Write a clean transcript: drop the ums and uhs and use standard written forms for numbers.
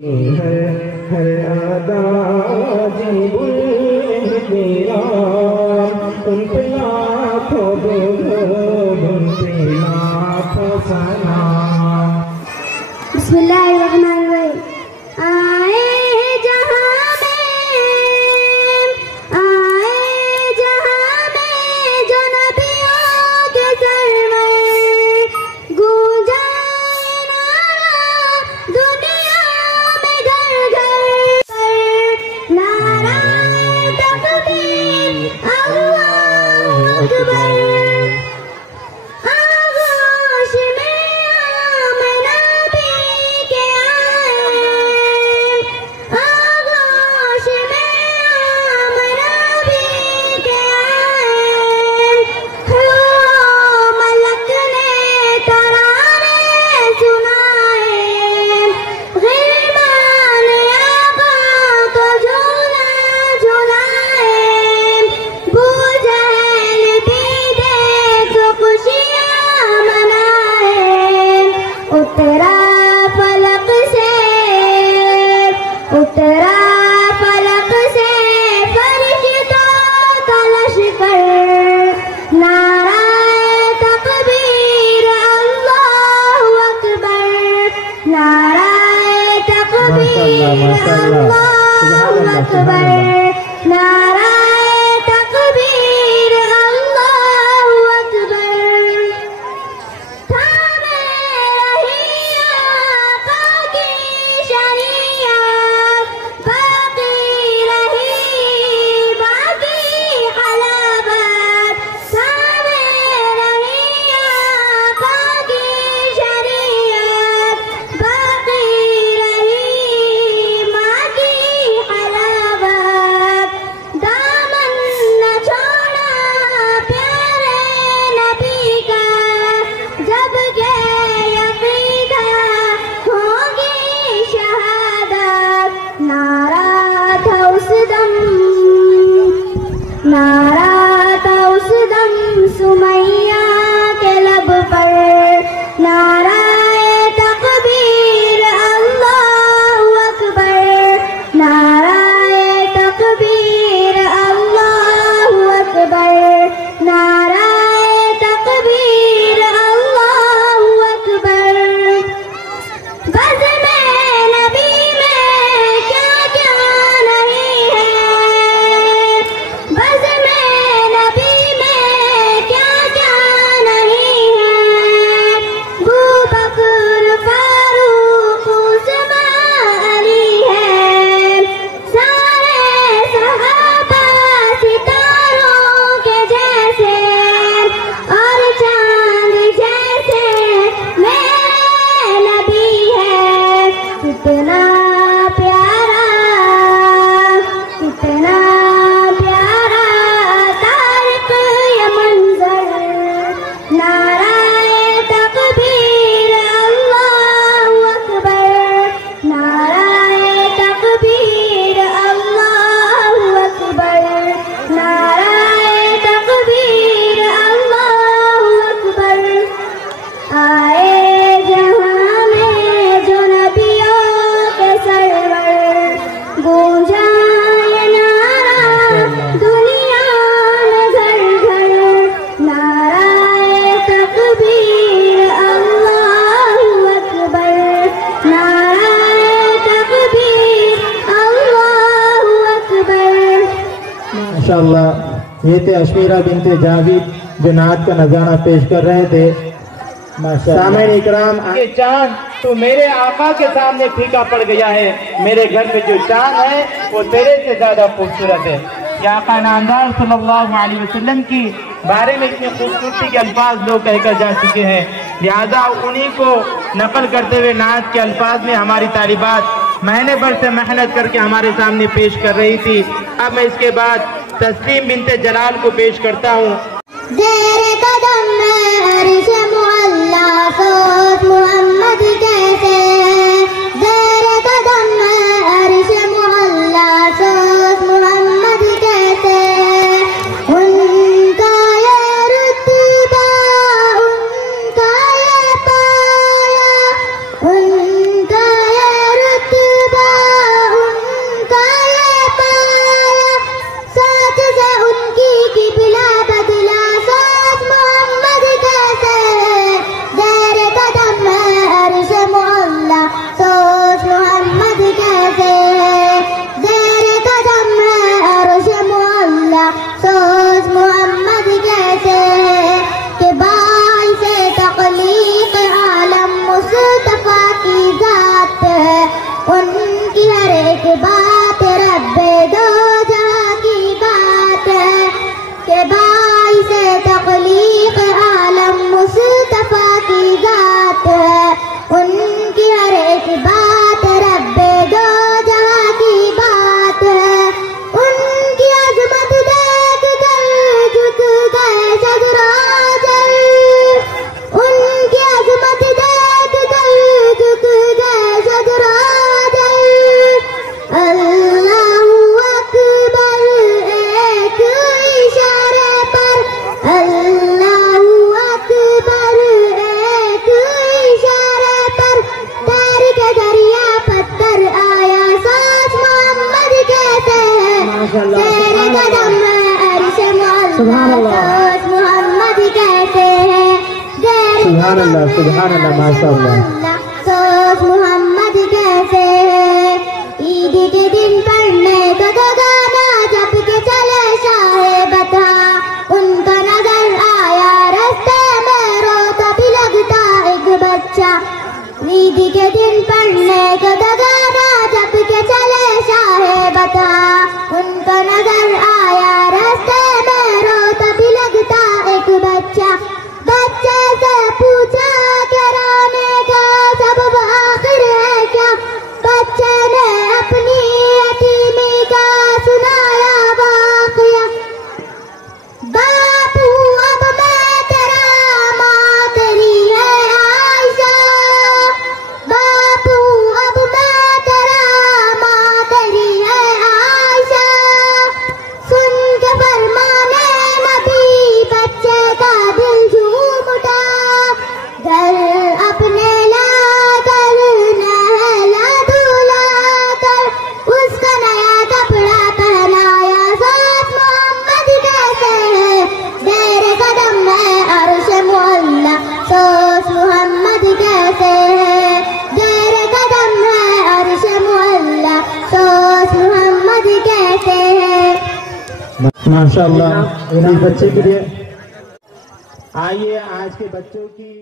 ہر ادا جی تیرا ان پہ لاکھوں درود ان پہ لاکھوں سلام۔ بسم اللہ الرحمن الرحیم۔ ماشاءاللہ یہ تھے اشمیرہ بنت جاوید جو نعت کا نذرانہ پیش کر رہے تھے۔ سامعین اکرام، یہ چاند تو میرے آقا کے سامنے پھیکا پڑ گیا ہے، میرے گھر میں جو چاند ہے وہ تیرے سے زیادہ خوبصورت ہے۔ یہ آقا نامدار صلی اللہ علیہ وسلم کی بارے میں اتنی خوبصورتی کے الفاظ لوگ کہہ کر جا چکے ہیں، لہذا انہی کو نقل کرتے ہوئے نعت کے الفاظ میں ہماری طالبات مہینے بھر سے محنت کر کے ہمارے سامنے پیش کر رہی تھی۔ اب میں اس کے بعد تسلیم بنت جلال کو پیش کرتا ہوں۔ زیر قدم میں عرش معلا صوت محمد کہتے ہیں، زیر قدم میں عرش معلا صوت محمد کہتے ہیں، ان کا یہ رتبہ ان کا یہ پایا، ان کا یہ رتبہ سبحان اللہ ماشاء اللہ. سوچ محمد کیسے ہے عید کے دن پڑھنے کا گانا جب کے چلے شاہ بتا ان کا نظر آیا رستے میں روتا بھی لگتا ایک بچہ. عید کے دن پڑھنے کا گانا جب کے چلے شاہ بتا ان کا نظر آیا رستے میں روتا بھی لگتا ایک بچہ. بچے سے پوچھا کرانے کا سبب آخر ہے کیا بچے نے اپنی یتیمی کا سنایا واقعہ. باپو اب میں تیرا ماں تیری ہے عائشہ باپو اب میں تیرا ماں تیری ہے عائشہ. سن کے فرمانے نبی بچے کا دل جھوم اٹھا گھر اپنے لا کر نہلا دھلا کر اس کا نیا کپڑا پہنایا. سوچ محمد کیسے ہے زیر قدم ہے عرش معلا. سوچ محمد کیسے ہے زیر قدم ہے عرش معلا. سوچ محمد کیسے ہے. ماشاء اللہ. اس بچے کے لیے آئیے آج کے بچوں کی